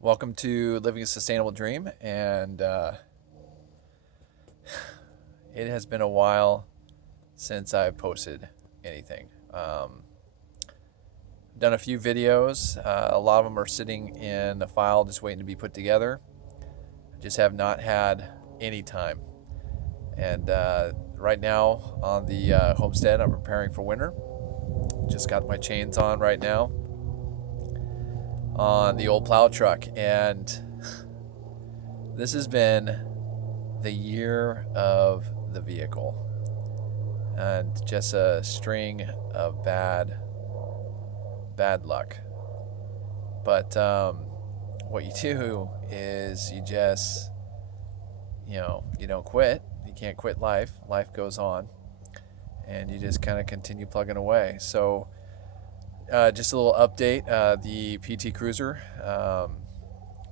Welcome to Living a Sustainable Dream, and it has been a while since I've posted anything. Done a few videos. A lot of them are sitting in a file just waiting to be put together. I just have not had any time. And right now on the homestead, I'm preparing for winter. Just got my chains on right now on the old plow truck, and this has been the year of the vehicle, and just a string of bad luck. But what you do is you don't quit. You can't quit life. Life goes on, and you just kind of continue plugging away. So just a little update. The PT Cruiser,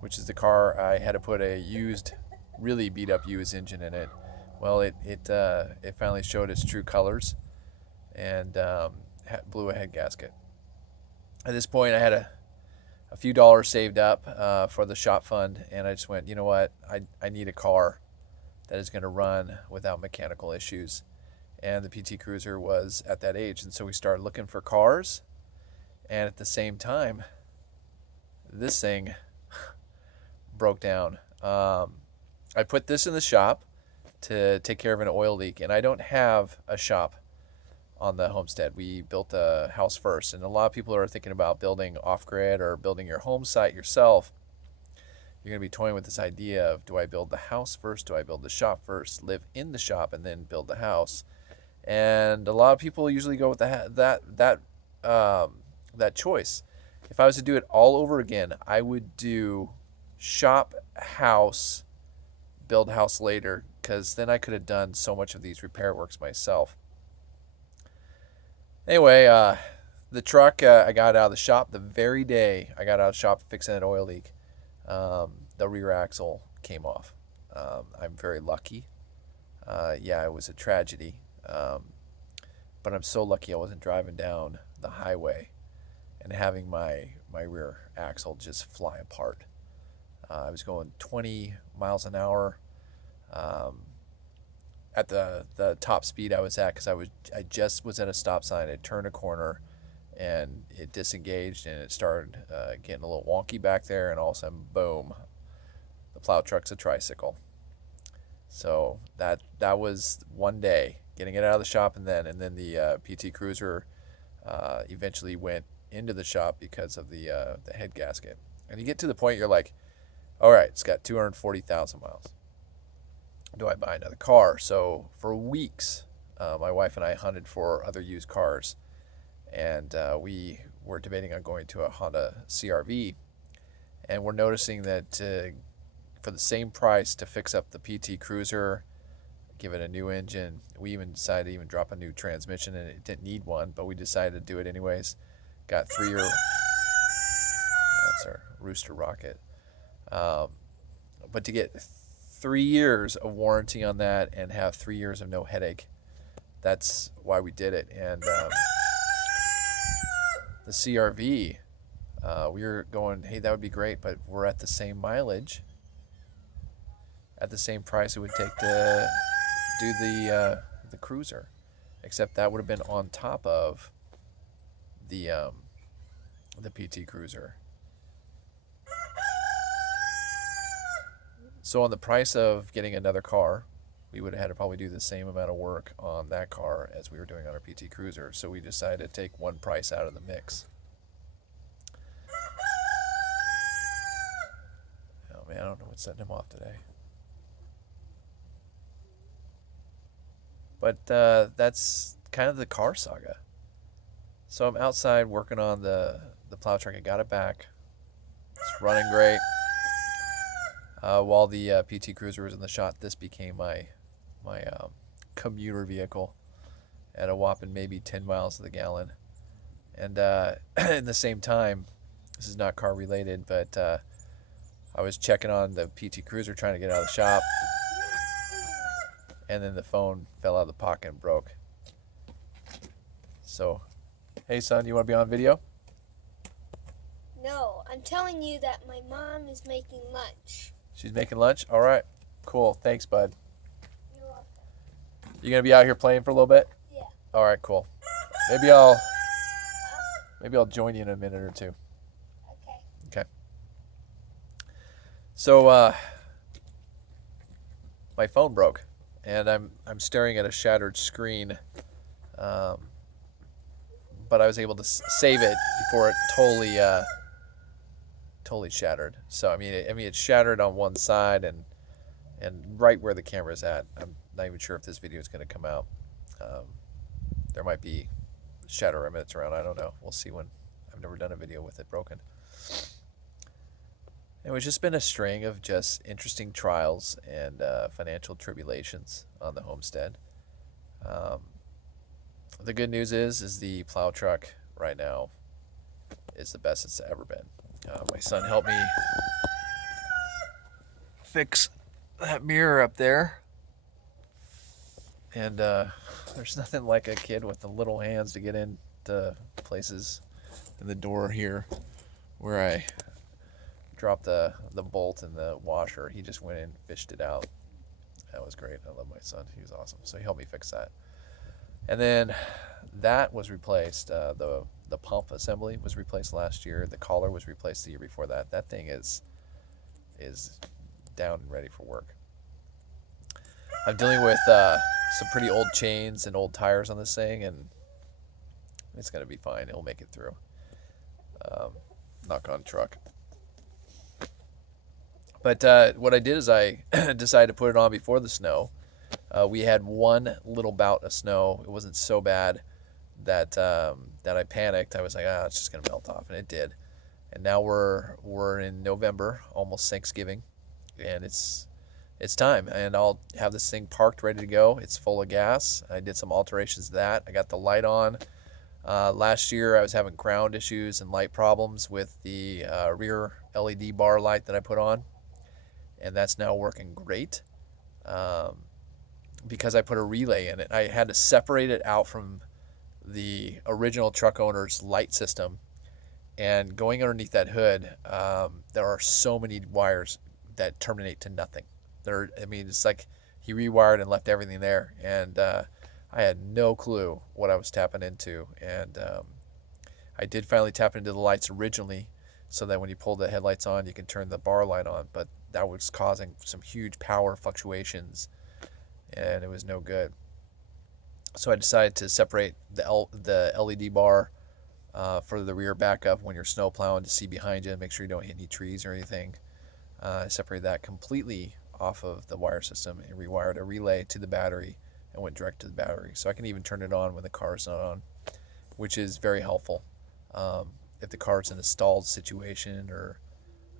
which is the car I had to put a really beat up used engine in it. Well, it finally showed its true colors, and blew a head gasket. At this point, I had a few dollars saved up for the shop fund, and I just went, you know what, I need a car that is going to run without mechanical issues. And the PT Cruiser was at that age, and so we started looking for cars. And at the same time, this thing broke down. I put this in the shop to take care of an oil leak, and I don't have a shop on the homestead. We built a house first, and a lot of people are thinking about building off-grid or building your home site yourself. You're going to be toying with this idea of, do I build the house first? Do I build the shop first? Live in the shop and then build the house? And a lot of people usually go with that choice. If I was to do it all over again, I would do shop, house, build house later, because then I could have done so much of these repair works myself. Anyway, the truck, I got out of the shop the very day I got out of the shop fixing an oil leak. The rear axle came off. I'm very lucky. Yeah, it was a tragedy. But I'm so lucky I wasn't driving down the highway and having my rear axle just fly apart. I was going 20 miles an hour at the top speed I was at, because I just was at a stop sign. It turned a corner and it disengaged, and it started getting a little wonky back there, and all of a sudden, boom, the plow truck's a tricycle. So that was one day, getting it out of the shop, and then the PT Cruiser eventually went into the shop because of the head gasket. And you get to the point you're like, all right, it's got 240,000 miles. Do I buy another car? So for weeks, my wife and I hunted for other used cars, and we were debating on going to a Honda CR-V, and we're noticing that for the same price to fix up the PT Cruiser, give it a new engine, we even decided to even drop a new transmission, and it didn't need one, but we decided to do it anyways. Got 3-year. That's our rooster rocket. But to get 3 years of warranty on that and have 3 years of no headache, that's why we did it. And the CR-V, we were going, hey, that would be great, but we're at the same mileage, at the same price it would take to do the Cruiser, except that would have been on top of the PT Cruiser. So on the price of getting another car, we would have had to probably do the same amount of work on that car as we were doing on our PT Cruiser. So we decided to take one price out of the mix. Oh man, I don't know what's setting him off today. But that's kind of the car saga. So I'm outside working on the plow truck. I got it back. It's running great. While the PT Cruiser was in the shop, this became my commuter vehicle at a whopping maybe 10 miles to the gallon. And in the same time, this is not car related, but I was checking on the PT Cruiser, trying to get out of the shop, and then the phone fell out of the pocket and broke. So, hey son, you want to be on video? No, I'm telling you that my mom is making lunch. She's making lunch? All right. Cool. Thanks, bud. You're welcome. You gonna be out here playing for a little bit? Yeah. All right, cool. Maybe I'll join you in a minute or two. Okay. Okay. So my phone broke, and I'm staring at a shattered screen. But I was able to save it before it totally shattered. So I mean it shattered on one side and right where the camera's at. I'm not even sure if this video is going to come out. There might be shatter remnants around. I don't know. We'll see when. I've never done a video with it broken. It was just been a string of just interesting trials and financial tribulations on the homestead. The good news is the plow truck right now is the best it's ever been. My son helped me fix that mirror up there. And there's nothing like a kid with the little hands to get into places in the door here where I dropped the bolt in the washer. He just went in and fished it out. That was great. I love my son. He was awesome. So he helped me fix that. And then that was replaced. The pump assembly was replaced last year. The collar was replaced the year before that. That thing is down and ready for work. I'm dealing with some pretty old chains and old tires on this thing, and it's going to be fine. It'll make it through. Knock on truck. But what I did is I decided to put it on before the snow. We had one little bout of snow. It wasn't so bad that I panicked. I was like, it's just going to melt off, and it did. And now we're in November, almost Thanksgiving, and it's time. And I'll have this thing parked, ready to go. It's full of gas. I did some alterations to that. I got the light on. Last year I was having ground issues and light problems with the rear LED bar light that I put on, and that's now working great. Because I put a relay in it. I had to separate it out from the original truck owner's light system, and going underneath that hood, there are so many wires that terminate to nothing. It's like he rewired and left everything there, and I had no clue what I was tapping into. And I did finally tap into the lights originally, so that when you pull the headlights on, you can turn the bar light on, but that was causing some huge power fluctuations, and it was no good. So I decided to separate the LED bar for the rear backup when you're snow plowing, to see behind you and make sure you don't hit any trees or anything. I separated that completely off of the wire system and rewired a relay to the battery and went direct to the battery. So I can even turn it on when the car's not on, which is very helpful. If the car's in a stalled situation, or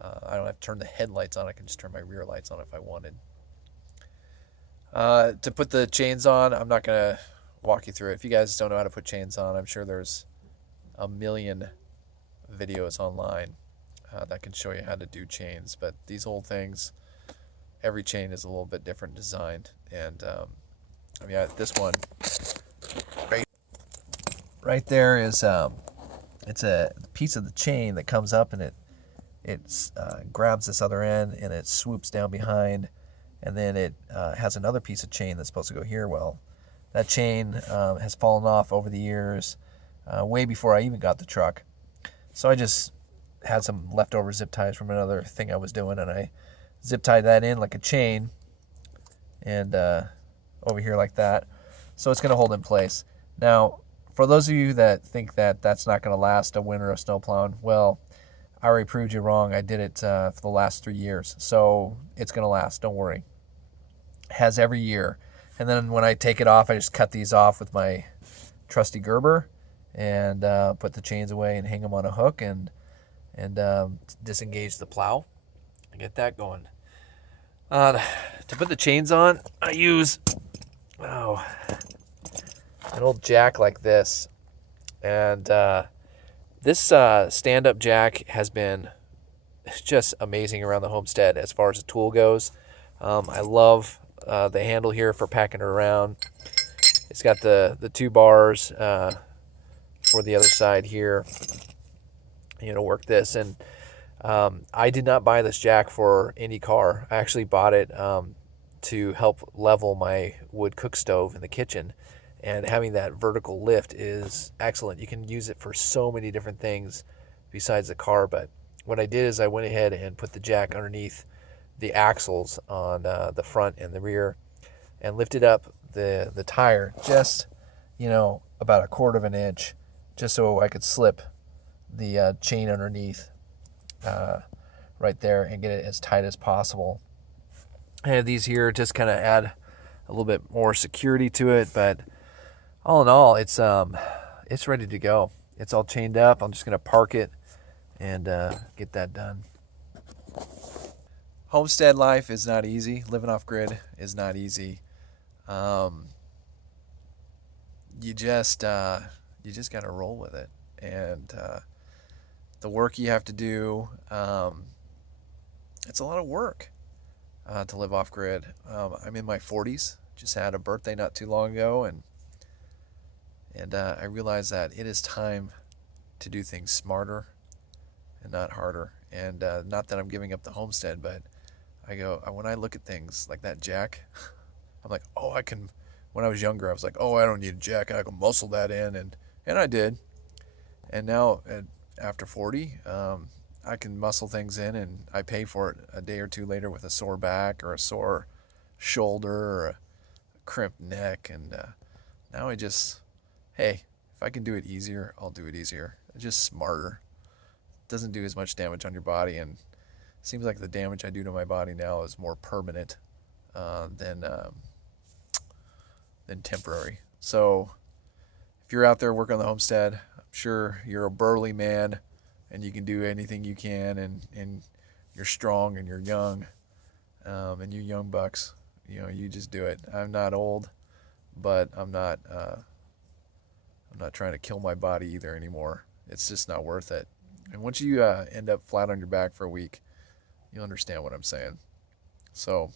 I don't have to turn the headlights on, I can just turn my rear lights on if I wanted. To put the chains on, I'm not going to walk you through it. If you guys don't know how to put chains on, I'm sure there's a million videos online that can show you how to do chains. But these old things, every chain is a little bit different designed. And this one right there is it's a piece of the chain that comes up, and it grabs this other end and it swoops down behind, and then it has another piece of chain that's supposed to go here. Well, that chain has fallen off over the years, way before I even got the truck. So I just had some leftover zip ties from another thing I was doing, and I zip tied that in like a chain, and over here like that. So it's going to hold in place. Now, for those of you that think that that's not going to last a winter of snow plowing, well, I already proved you wrong. I did it for the last 3 years, so it's going to last. Don't worry. It has every year. And then when I take it off, I just cut these off with my trusty Gerber and put the chains away and hang them on a hook and disengage the plow and get that going. To put the chains on, I use an old jack like this, and this stand-up jack has been just amazing around the homestead as far as the tool goes. I love the handle here for packing it around. It's got the two bars for the other side here, work this. And I did not buy this jack for any car. I actually bought it to help level my wood cook stove in the kitchen. And having that vertical lift is excellent. You can use it for so many different things besides the car. But what I did is I went ahead and put the jack underneath the axles on the front and the rear, and lifted up the tire just, about a quarter of an inch, just so I could slip the chain underneath right there and get it as tight as possible. I have these here just kind of add a little bit more security to it, but all in all, it's ready to go. It's all chained up. I'm just gonna park it and get that done. Homestead life is not easy. Living off grid is not easy. You just gotta roll with it, and the work you have to do. It's a lot of work to live off grid. I'm in my 40s. Just had a birthday not too long ago, and I realized that it is time to do things smarter and not harder. And not that I'm giving up the homestead, but when I look at things like that jack, I'm like, oh, I can. When I was younger, I was like, oh, I don't need a jack. I can muscle that in, and I did. And now, after 40, I can muscle things in, and I pay for it a day or two later with a sore back or a sore shoulder or a crimped neck. And now hey, if I can do it easier, I'll do it easier. It's just smarter. It doesn't do as much damage on your body, and it seems like the damage I do to my body now is more permanent than temporary. So if you're out there working on the homestead, I'm sure you're a burly man and you can do anything you can, and you're strong and you're young, and you young bucks, you just do it. I'm not old, but I'm not trying to kill my body either anymore. It's just not worth it. And once you end up flat on your back for a week, you'll understand what I'm saying. So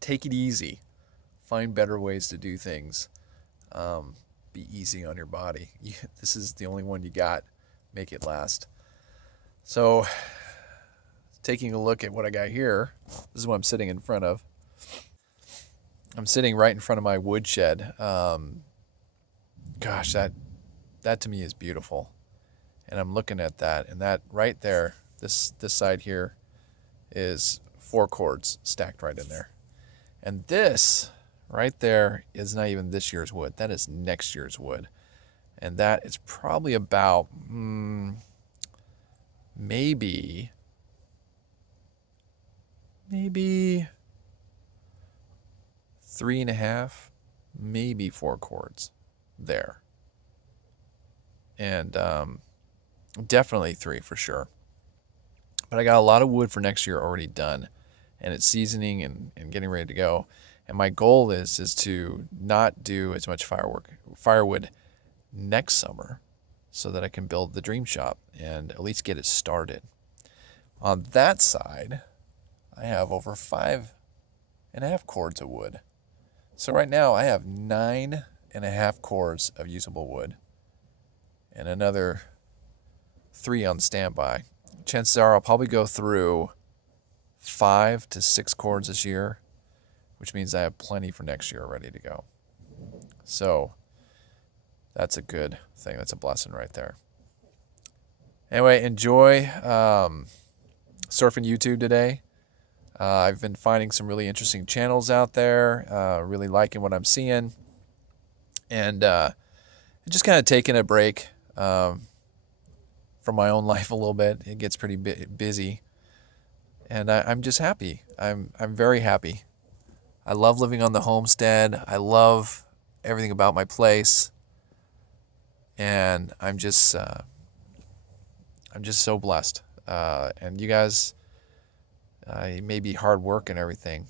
take it easy. Find better ways to do things. Be easy on your body. This is the only one you got. Make it last. So, taking a look at what I got here, this is what I'm sitting in front of. I'm sitting right in front of my woodshed. Gosh, that to me is beautiful. And I'm looking at that, and that right there, this side here, is 4 cords stacked right in there. And this right there is not even this year's wood. That is next year's wood. And that is probably about maybe 3.5, maybe 4 cords there. And definitely 3 for sure. But I got a lot of wood for next year already done, and it's seasoning and getting ready to go. And my goal is to not do as much firewood next summer, so that I can build the dream shop and at least get it started. On that side, I have over 5.5 cords of wood. So right now I have 9.5 cords of usable wood and another 3 on standby. Chances are I'll probably go through 5 to 6 cords this year, which means I have plenty for next year ready to go. So that's a good thing. That's a blessing right there. Anyway, enjoy surfing YouTube today. I've been finding some really interesting channels out there, really liking what I'm seeing, and just kind of taking a break from my own life a little bit. It gets pretty busy, and I'm just happy. I'm very happy. I love living on the homestead. I love everything about my place, and I'm just so blessed. And you guys, it may be hard work and everything,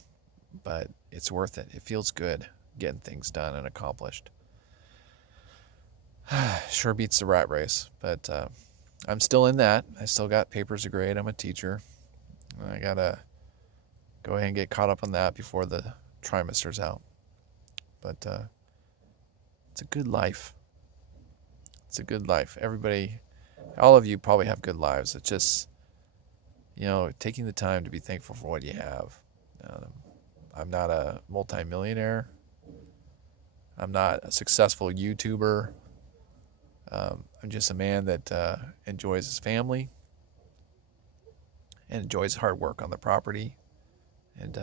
but it's worth it. It feels good getting things done and accomplished. Sure beats the rat race, but I'm still in that. I still got papers to grade. I'm a teacher. I gotta go ahead and get caught up on that before the trimester's out. But it's a good life. It's a good life. Everybody all of you probably have good lives. It's just, taking the time to be thankful for what you have. Um, I'm not a multimillionaire. I'm not a successful YouTuber. I'm just a man that enjoys his family and enjoys hard work on the property, and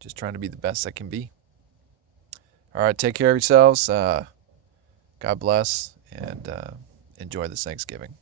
just trying to be the best I can be. All right, take care of yourselves. God bless, and enjoy this Thanksgiving.